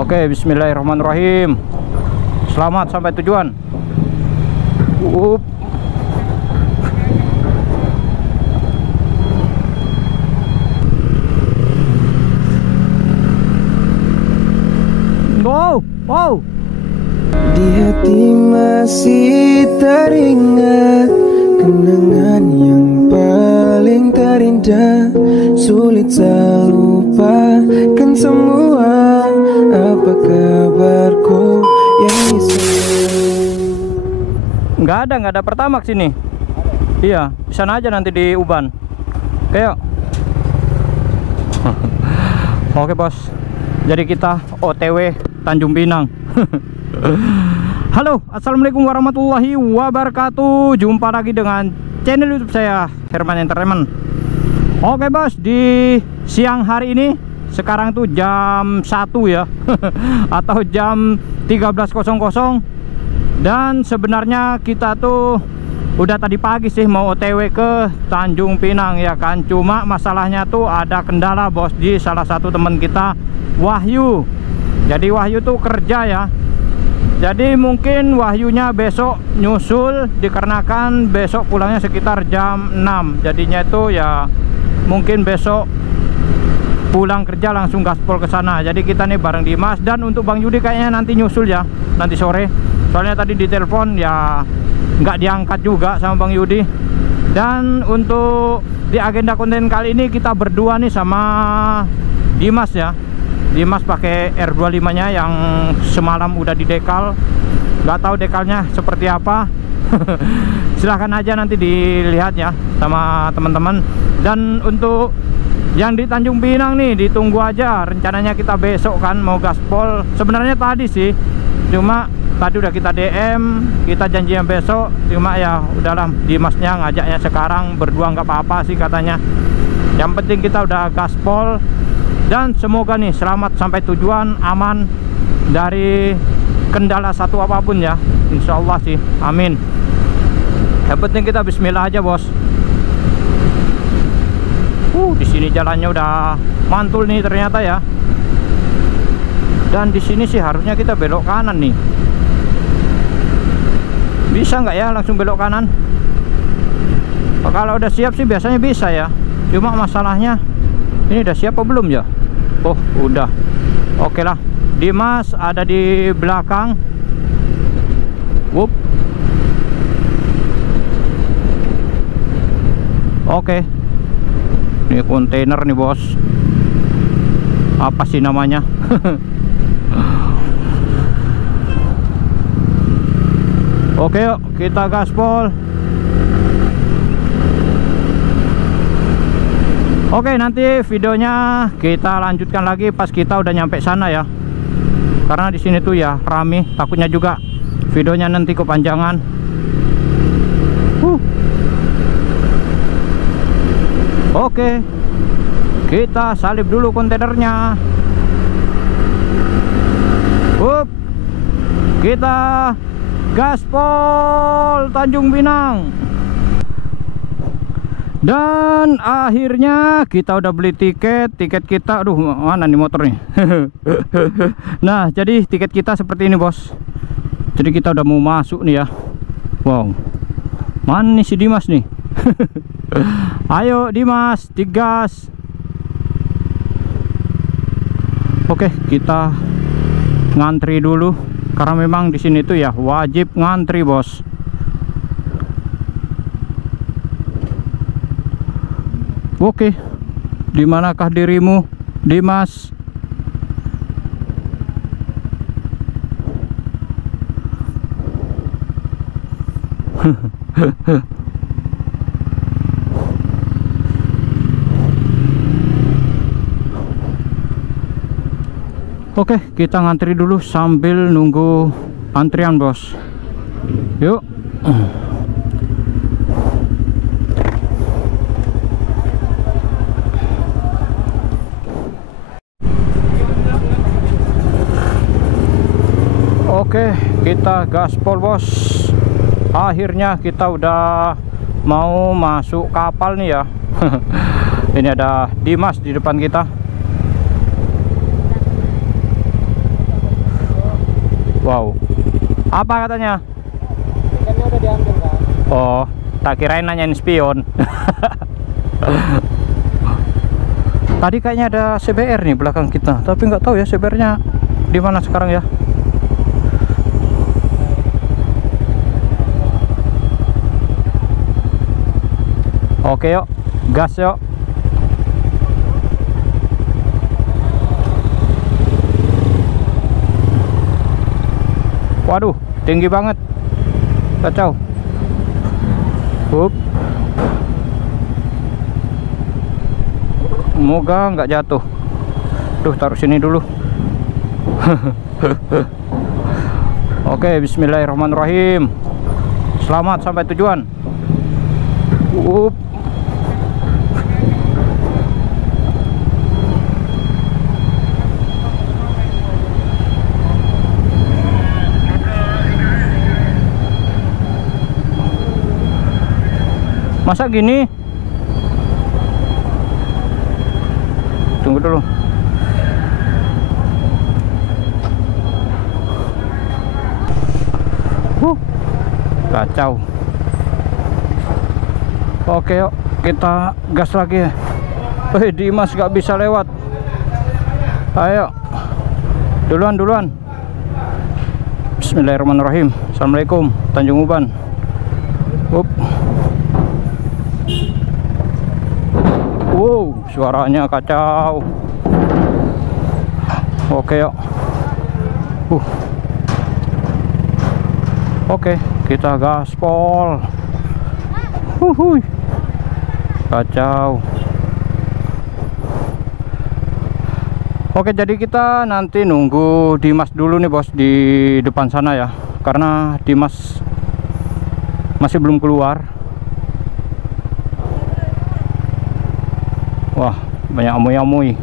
Oke, bismillahirrahmanirrahim. Selamat sampai tujuan. Wow. Di hati masih teringat kenangan yang paling terindah. Sulit saya lupakan semua. Apa kabarku yang Nggak ada Pertamax sini. Iya, di sana aja nanti di Uban. Oke, yuk. Oke bos, jadi kita OTW Tanjung Pinang. Halo, assalamualaikum warahmatullahi wabarakatuh. Jumpa lagi dengan channel YouTube saya, Herman Entertainment. Oke bos, di siang hari ini, sekarang tuh jam 1 ya. Atau jam 13.00. Dan sebenarnya kita tuh udah tadi pagi sih mau OTW ke Tanjung Pinang ya kan. Cuma masalahnya tuh ada kendala bos di salah satu teman kita, Wahyu. Jadi Wahyu tuh kerja ya. Jadi mungkin Wahyunya besok nyusul, dikarenakan besok pulangnya sekitar jam 6. Jadinya itu ya mungkin besok pulang kerja langsung gaspol ke sana. Jadi kita nih bareng Dimas, dan untuk Bang Yudi kayaknya nanti nyusul ya, nanti sore. Soalnya tadi ditelepon ya nggak diangkat juga sama Bang Yudi. Dan untuk di agenda konten kali ini kita berdua nih sama Dimas ya. Dimas pakai R25 nya yang semalam udah didekal. Nggak tahu dekalnya seperti apa. Silahkan aja nanti dilihat ya sama teman-teman. Dan untuk yang di Tanjung Pinang nih ditunggu aja. Rencananya kita besok kan mau gaspol. Sebenarnya tadi sih, cuma tadi udah kita DM, kita janjian besok. Cuma ya udahlah, Dimasnya ngajaknya sekarang, berdua nggak apa-apa sih katanya. Yang penting kita udah gaspol. Dan semoga nih selamat sampai tujuan, aman dari kendala satu apapun ya. Insya Allah sih, amin. Yang penting kita bismillah aja bos. Di sini jalannya udah mantul nih ternyata ya. Dan di sini sih harusnya kita belok kanan nih. Bisa nggak ya langsung belok kanan? Kalau udah siap sih biasanya bisa ya. Cuma masalahnya ini udah siap apa belum ya? Oh udah. Oke lah. Dimas ada di belakang. Wup. Oke. Ini kontainer nih bos. Apa sih namanya? Oke yuk kita gaspol. Oke, nanti videonya kita lanjutkan lagi pas kita udah nyampe sana ya. Karena di sini tuh ya rame, takutnya juga videonya nanti kepanjangan. Oke, kita salib dulu kontainernya. Kita gaspol Tanjung Pinang. Dan akhirnya kita udah beli tiket kita. Aduh, mana nih motor nih. Nah, jadi tiket kita seperti ini bos. Jadi kita udah mau masuk nih ya. Wow, mana nih si Dimas nih? Ayo Dimas, digas. Oke, kita ngantri dulu karena memang di sini tuh ya wajib ngantri bos. Oke, dimanakah dirimu, Dimas? Oke, kita ngantri dulu sambil nunggu antrian bos. Yuk. Oke, kita gaspol bos. Akhirnya kita udah mau masuk kapal nih ya. Ini ada Dimas di depan kita. Wow. Apa katanya? Ikannya udah diambil kan? Oh, tak kirain nanyain spion. Tadi kayaknya ada CBR nih belakang kita, tapi nggak tahu ya CBR-nya di mana sekarang ya. Oke yuk, gas yuk. Waduh, tinggi banget. Kacau. Up. Semoga nggak jatuh. Duh, taruh sini dulu. Oke, bismillahirrahmanirrahim. Selamat sampai tujuan. Up. Masa gini? Tunggu dulu. Kacau. Oke yuk, kita gas lagi. Dimas gak bisa lewat. Ayo, duluan. Bismillahirrahmanirrahim. Assalamualaikum, Tanjung Uban. Up. Wow, suaranya kacau. Oke yuk. Oke, kita gaspol. Kacau. Oke, jadi kita nanti nunggu Dimas dulu nih bos di depan sana ya, karena Dimas masih belum keluar. Wah, banyak amoy-amoy.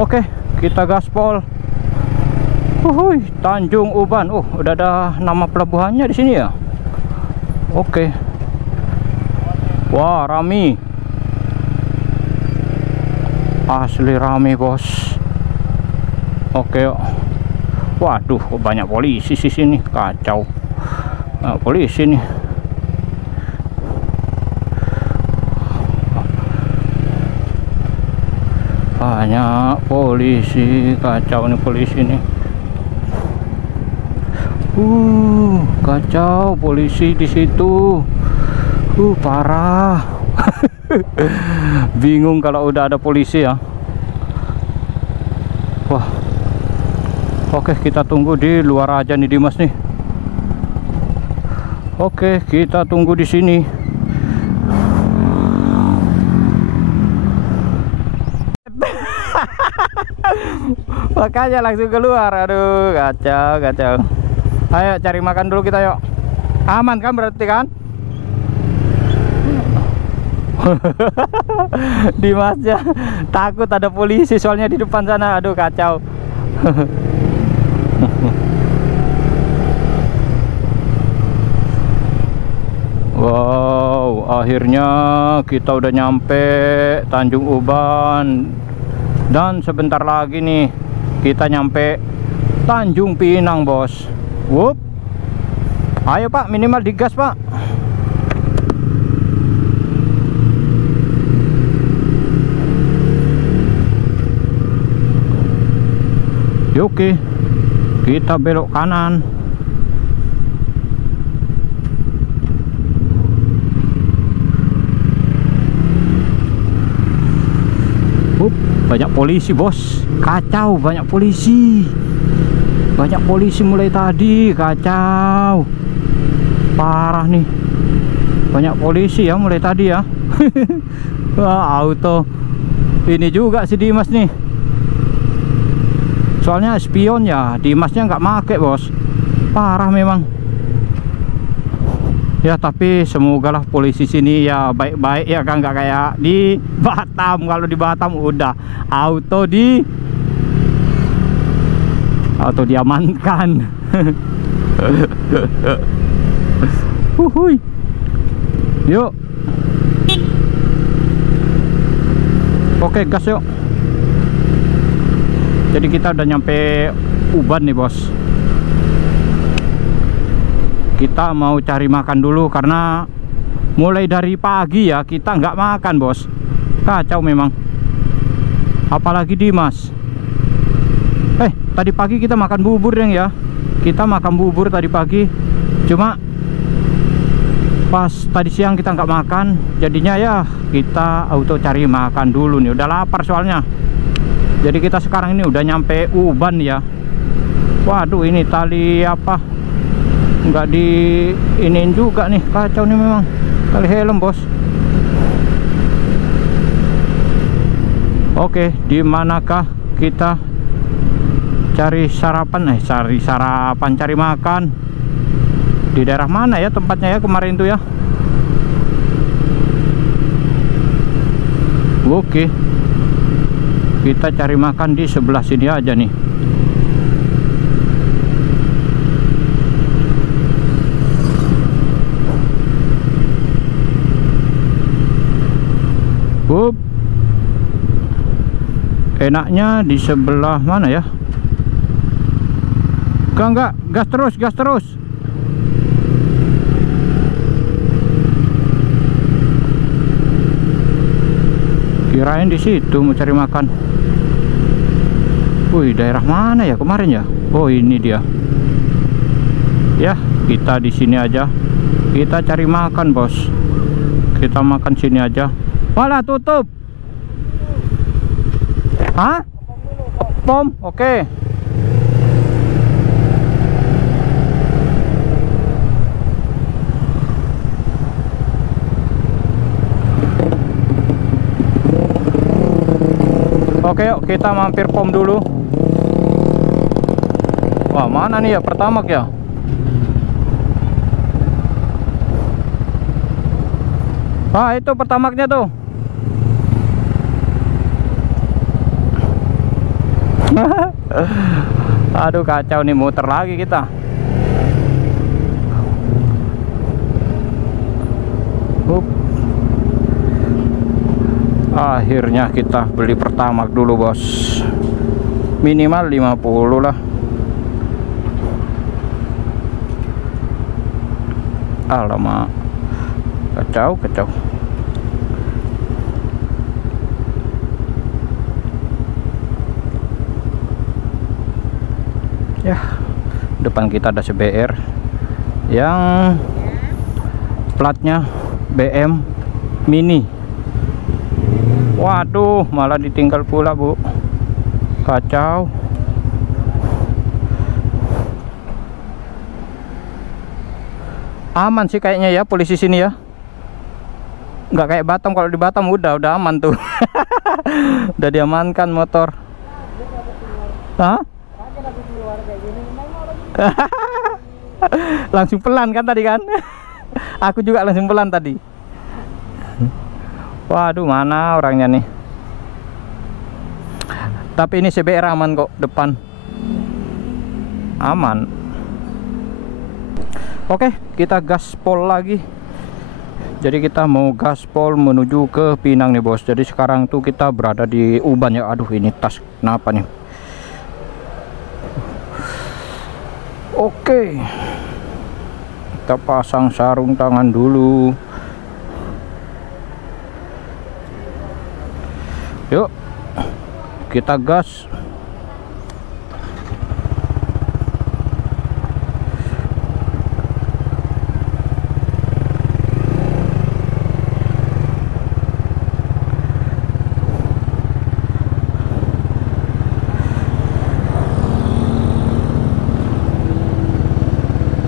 Oke, kita gaspol. Tanjung Uban. Udah ada nama pelabuhannya di sini ya. Oke. Wah, rame. Asli rame, bos. Oke, yuk. Waduh, banyak polisi di sini. Kacau. Nah, polisi nih. Banyak polisi, kacau nih polisi nih. Kacau polisi di situ. Parah. Bingung kalau udah ada polisi ya. Wah. Oke, kita tunggu di luar aja nih Dimas nih. Oke, kita tunggu di sini. Makanya langsung keluar. Aduh, kacau. Ayo cari makan dulu kita yuk. Aman kan berarti kan? Dimasnya takut ada polisi soalnya di depan sana. Aduh, kacau. Wow, akhirnya kita udah nyampe Tanjung Uban. Dan sebentar lagi nih kita nyampe Tanjung Pinang, bos. Wup. Ayo Pak, minimal digas Pak. Oke, kita belok kanan. Banyak polisi bos, kacau. Banyak polisi mulai tadi, kacau. Parah nih, banyak polisi ya mulai tadi ya. Wah, auto ini juga si Dimas nih. Soalnya spion ya, Dimasnya nggak make bos. Parah memang. Ya tapi semoga lah polisi sini ya baik-baik ya kan, nggak kayak di Batam. Kalau di Batam udah auto diamankan. Yuk. Oke, gas yuk. Jadi kita udah nyampe Uban nih bos. Kita mau cari makan dulu karena mulai dari pagi ya kita nggak makan bos. Kacau memang. Apalagi Dimas. Tadi pagi kita makan bubur deng ya. Kita makan bubur tadi pagi. Cuma pas tadi siang kita nggak makan, jadinya ya kita auto cari makan dulu nih. Udah lapar soalnya. Jadi kita sekarang ini udah nyampe Uban ya. Waduh, ini tali apa nggak di iniin juga nih, kacau nih memang tali helm bos. Oke, di manakah kita cari sarapan? Cari makan di daerah mana ya tempatnya ya kemarin tuh ya. Oke, kita cari makan di sebelah sini aja nih. Enaknya di sebelah mana ya? Enggak, gas terus. Kirain di situ mau cari makan. Wih, daerah mana ya kemarin ya? Oh, ini dia. Ya, kita di sini aja. Kita cari makan, bos. Kita makan sini aja. Malah tutup. Hah? Pom? Oke. Oke, yuk kita mampir pom dulu. Wah, mana nih ya Pertamax ya? Ah, itu Pertamaxnya tuh. Aduh, kacau nih, muter lagi kita. Akhirnya kita beli Pertamax dulu bos. Minimal 50 lah. Alamak, kacau. Ya, depan kita ada CBR yang platnya BM Mini. Waduh, malah ditinggal pula bu. Kacau. Aman sih kayaknya ya polisi sini ya. Nggak kayak Batam. Kalau di Batam udah aman tuh. Udah diamankan motor. Hah? Langsung pelan kan tadi kan. Aku juga langsung pelan tadi. Waduh, mana orangnya nih. Tapi ini CBR aman kok, depan aman. Oke, kita gaspol lagi. Jadi kita mau gaspol menuju ke Pinang nih bos. Jadi sekarang tuh kita berada di Uban ya. Aduh, ini tas kenapa nih. Oke, kita pasang sarung tangan dulu. Yuk, kita gas.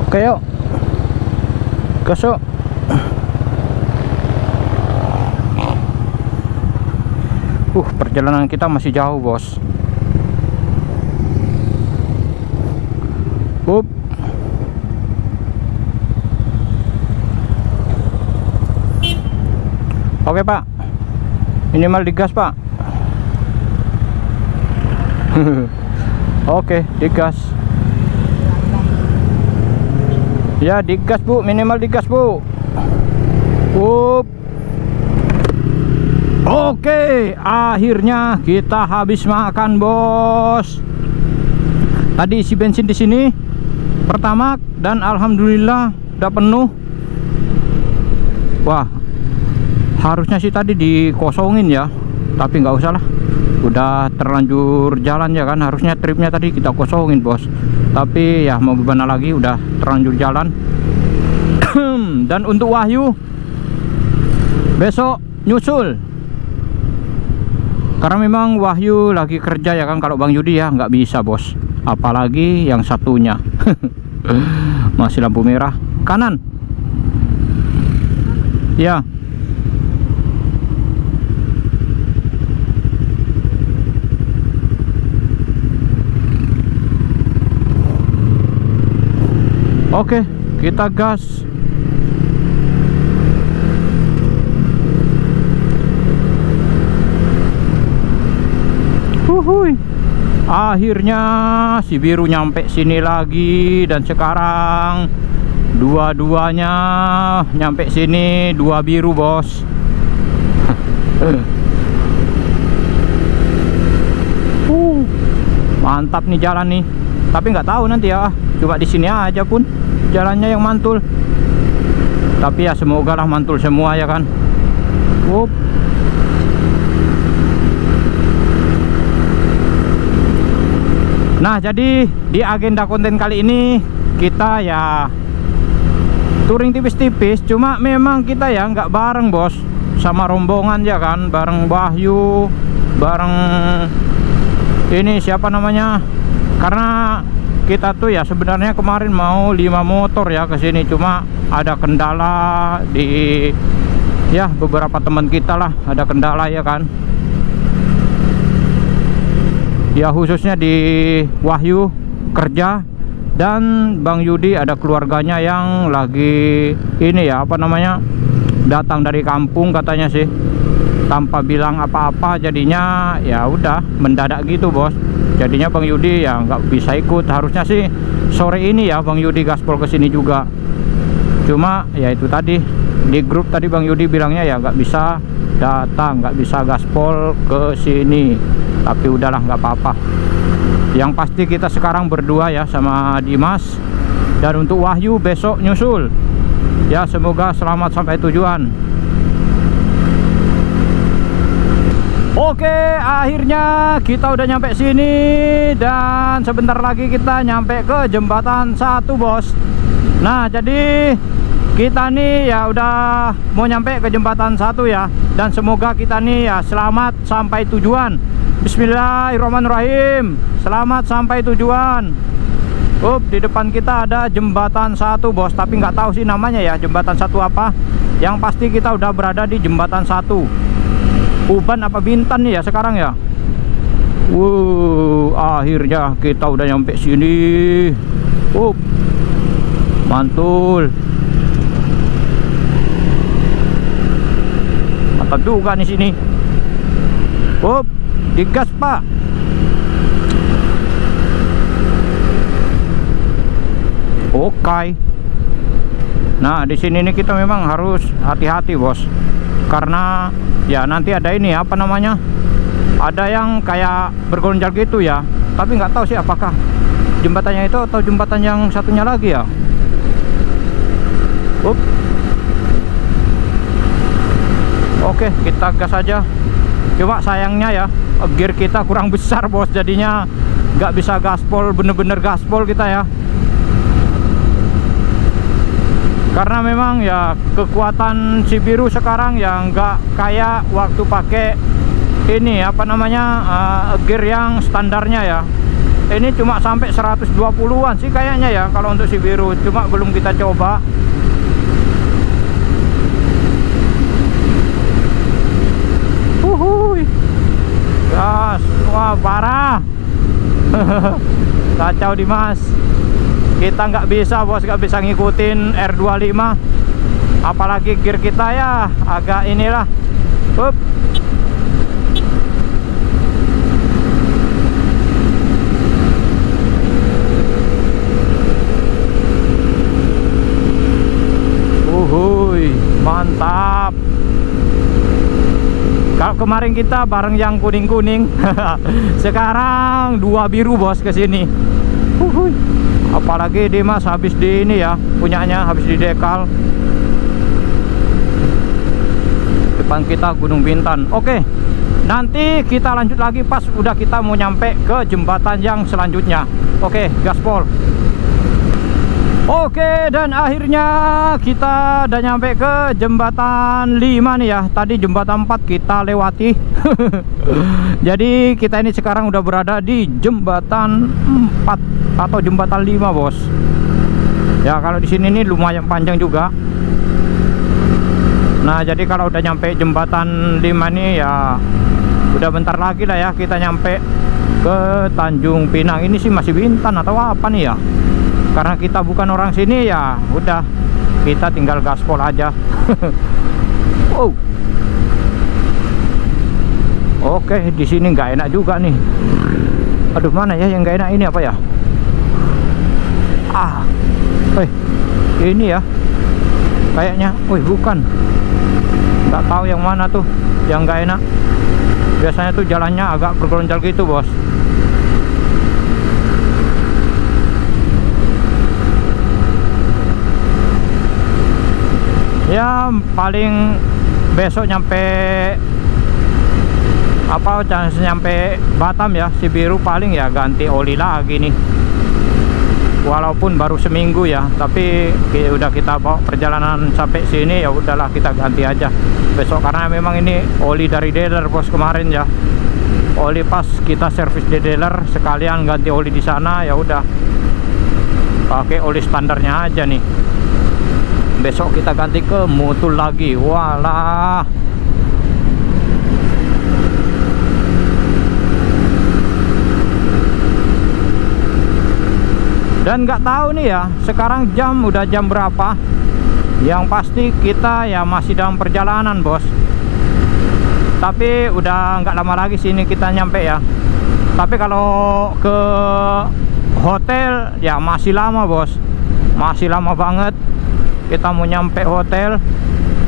Oke, yuk gas yuk. Perjalanan kita masih jauh bos. Oke pak, minimal digas pak. Oke, digas. Ya digas bu, minimal digas bu. Up. Oke, akhirnya kita habis makan, bos. Tadi isi bensin di sini pertama dan alhamdulillah udah penuh. Wah, harusnya sih tadi dikosongin ya, tapi nggak usah lah. Udah terlanjur jalan ya kan, harusnya tripnya tadi kita kosongin, bos. Tapi ya mau gimana lagi, udah terlanjur jalan. Dan untuk Wahyu besok nyusul. Karena memang Wahyu lagi kerja ya kan, kalau Bang Yudi ya nggak bisa, bos. Apalagi yang satunya. Masih lampu merah kanan. Ya. Oke, kita gas. Huhuy. Akhirnya si biru nyampe sini lagi, dan sekarang dua-duanya nyampe sini, dua biru, bos. Mantap nih jalan nih. Tapi nggak tahu nanti ya, cuma di sini aja pun jalannya yang mantul. Tapi ya semoga lah mantul semua ya kan. Nah, jadi di agenda konten kali ini kita ya touring tipis-tipis. Cuma memang kita ya nggak bareng, bos, sama rombongan ya kan. Bareng Wahyu, bareng ini siapa namanya. Karena kita tuh ya sebenarnya kemarin mau 5 motor ya ke sini, cuma ada kendala di ya beberapa teman kita lah, ada kendala ya kan. Ya khususnya di Wahyu kerja, dan Bang Yudi ada keluarganya yang lagi ini ya apa namanya, datang dari kampung katanya sih, tanpa bilang apa-apa. Jadinya ya udah mendadak gitu, bos. Jadinya Bang Yudi ya nggak bisa ikut. Harusnya sih sore ini ya Bang Yudi gaspol ke sini juga. Cuma ya itu tadi di grup tadi Bang Yudi bilangnya ya nggak bisa datang, nggak bisa gaspol ke sini. Tapi udahlah, nggak apa-apa. Yang pasti kita sekarang berdua ya sama Dimas. Dan untuk Wahyu besok nyusul. Ya semoga selamat sampai tujuan. Oke, akhirnya kita udah nyampe sini, dan sebentar lagi kita nyampe ke jembatan 1, bos. Nah, jadi kita nih ya udah mau nyampe ke jembatan 1 ya, dan semoga kita nih ya selamat sampai tujuan. Bismillahirrahmanirrahim. Selamat sampai tujuan. Di depan kita ada jembatan 1, bos, tapi nggak tahu sih namanya ya jembatan 1 apa. Yang pasti kita udah berada di jembatan 1. Uban apa Bintan nih ya sekarang ya. Akhirnya kita udah nyampe sini. Mantul. Mantap juga nih sini. Digas, Pak. Oke. Nah, di sini nih kita memang harus hati-hati, bos. Karena ya nanti ada ini apa namanya, ada yang kayak bergonjal gitu ya. Tapi nggak tahu sih apakah jembatannya itu atau jembatan yang satunya lagi ya. Oke, kita gas aja. Cuma sayangnya ya gear kita kurang besar, bos. Jadinya nggak bisa gaspol, bener-bener gaspol kita ya. Karena memang ya kekuatan si biru sekarang ya nggak kayak waktu pakai ini apa namanya gear yang standarnya ya. Ini cuma sampai 120-an sih kayaknya ya kalau untuk si biru. Cuma belum kita coba. Gas, wah parah. Kacau Dimas. Kita nggak bisa, bos, nggak bisa ngikutin R25. Apalagi gear kita ya agak inilah. Mantap. Kalau kemarin kita bareng yang kuning-kuning, sekarang 2 biru bos ke sini. Apalagi Dimas habis di ini ya, punyanya habis di dekal. Depan kita Gunung Bintan. Oke, nanti kita lanjut lagi pas udah kita mau nyampe ke jembatan yang selanjutnya. Oke, gaspol. Oke, dan akhirnya kita udah nyampe ke jembatan 5 nih ya. Tadi jembatan 4 kita lewati. Jadi kita ini sekarang udah berada di jembatan 4 atau jembatan 5 bos. Ya kalau di sini nih lumayan panjang juga. Nah jadi kalau udah nyampe jembatan 5 nih ya udah bentar lagi lah ya kita nyampe ke Tanjung Pinang. Ini sih masih Bintan atau apa nih ya? Karena kita bukan orang sini ya udah kita tinggal gaspol aja. Wow. Oke, di sini nggak enak juga nih. Aduh, mana ya yang nggak enak ini apa ya? Ini ya kayaknya. Bukan, nggak tahu yang mana tuh yang nggak enak. Biasanya tuh jalannya agak bergelonjal gitu bos. Ya paling besok nyampe nyampe Batam ya, si biru paling ya ganti oli lagi nih. Walaupun baru seminggu ya, tapi udah kita bawa perjalanan sampai sini ya udahlah kita ganti aja besok, karena memang ini oli dari dealer bos kemarin ya. Oli pas kita servis di dealer sekalian ganti oli di sana, ya udah pakai oli standarnya aja nih. Besok kita ganti ke Mutul lagi. Walah. Dan nggak tahu nih ya sekarang udah jam berapa. Yang pasti kita ya masih dalam perjalanan bos. Tapi udah nggak lama lagi sini kita nyampe ya. Tapi kalau ke hotel ya masih lama bos. Masih lama banget. Kita mau nyampe hotel,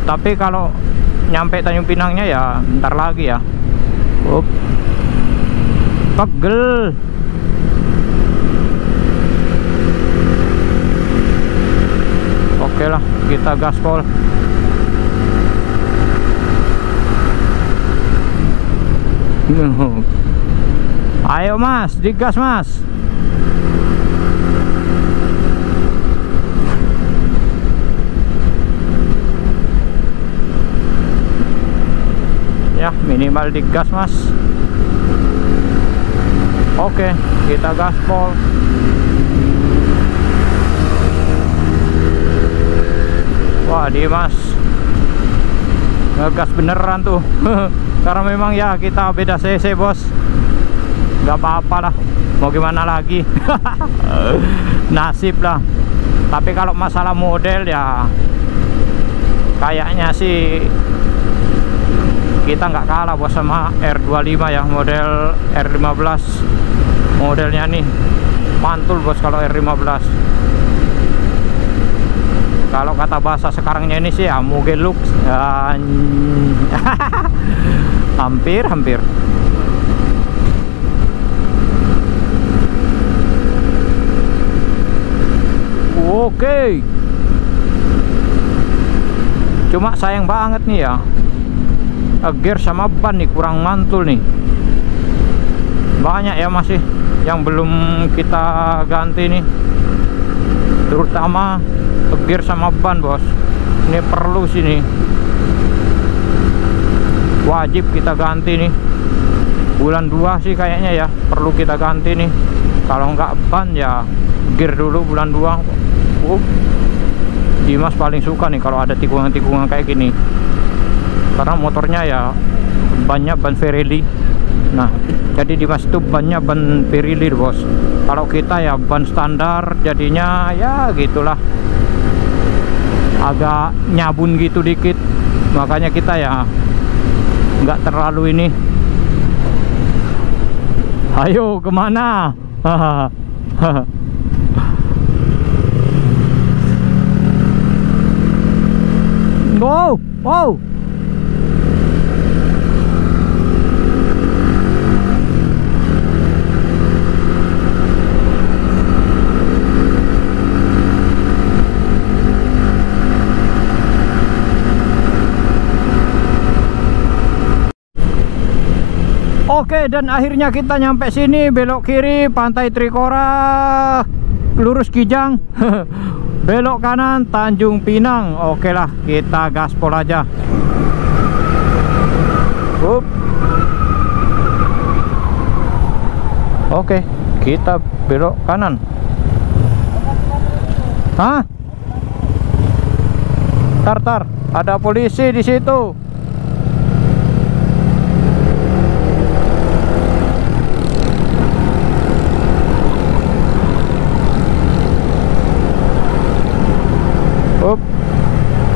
tapi kalau nyampe Tanjung Pinangnya ya bentar lagi ya. Pegel. Oke lah, kita gaspol. Ayo mas, digas mas. Ya minimal digas mas. Oke, kita gaspol. Wah Dimas ngegas beneran tuh. Karena memang ya kita beda cc bos. Gak apa-apa lah, mau gimana lagi. Nasib lah. Tapi kalau masalah model ya kayaknya sih kita nggak kalah bos sama R25 ya, model R15 modelnya nih mantul bos kalau R15. Kalau kata bahasa sekarangnya ini sih ya Mugen Lux. Hampir. Oke. Cuma sayang banget nih ya, gear sama ban nih kurang mantul nih. Banyak ya masih yang belum kita ganti nih, terutama gear sama ban bos. Ini perlu sini, wajib kita ganti nih. Bulan 2 sih kayaknya ya perlu kita ganti nih. Kalau nggak ban ya gear dulu bulan 2. Dimas paling suka nih kalau ada tikungan-tikungan kayak gini, karena motornya ya banyak ban Pirelli. Nah jadi Dimas itu banyak ban Pirelli bos. Kalau kita ya ban standar, jadinya ya gitulah, agak nyabun gitu dikit. Makanya kita ya nggak terlalu ini. Ayo kemana? Wow, wow. Oke, dan akhirnya kita nyampe sini, belok kiri Pantai Trikora, lurus Kijang, belok kanan Tanjung Pinang. Oke lah, kita gaspol aja. Oke, kita belok kanan. Hah? Tar, ada polisi di situ.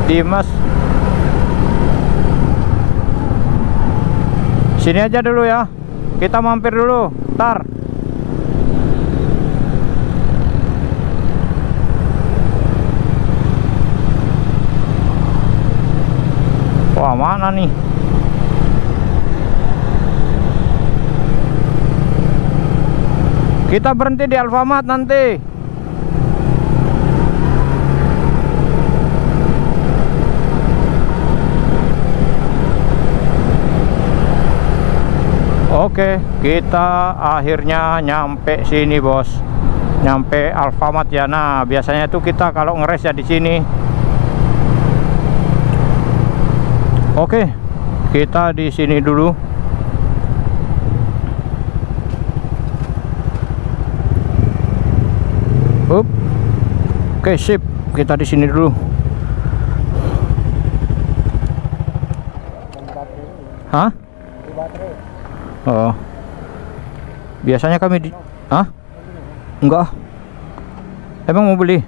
Dimas, sini aja dulu ya, kita mampir dulu. Tar. Wah, mana nih? Kita berhenti di Alfamart nanti. Oke, kita akhirnya nyampe sini, bos. Nyampe Alfamart ya. Nah, biasanya itu kita kalau ngeres ya di sini. Oke, kita di sini dulu. Oke, sip. Kita di sini dulu. Hah? Oh, biasanya kami di, hah? Enggak. Emang mau beli?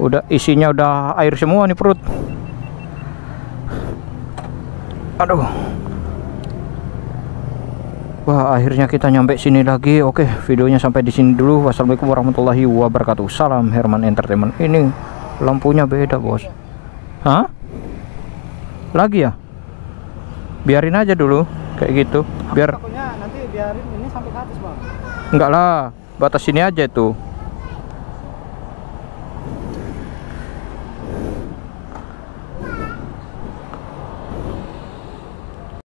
Udah isinya udah air semua nih perut. Aduh. Wah, akhirnya kita nyampe sini lagi. Oke, videonya sampai di sini dulu. Wassalamualaikum warahmatullahi wabarakatuh. Salam Herman Entertainment. Ini lampunya beda, bos. Hah? Lagi ya? Biarin aja dulu kayak gitu. Biar Takutnya nanti biarin ini sampai ke atas, Bang. enggak lah, batas sini aja tuh.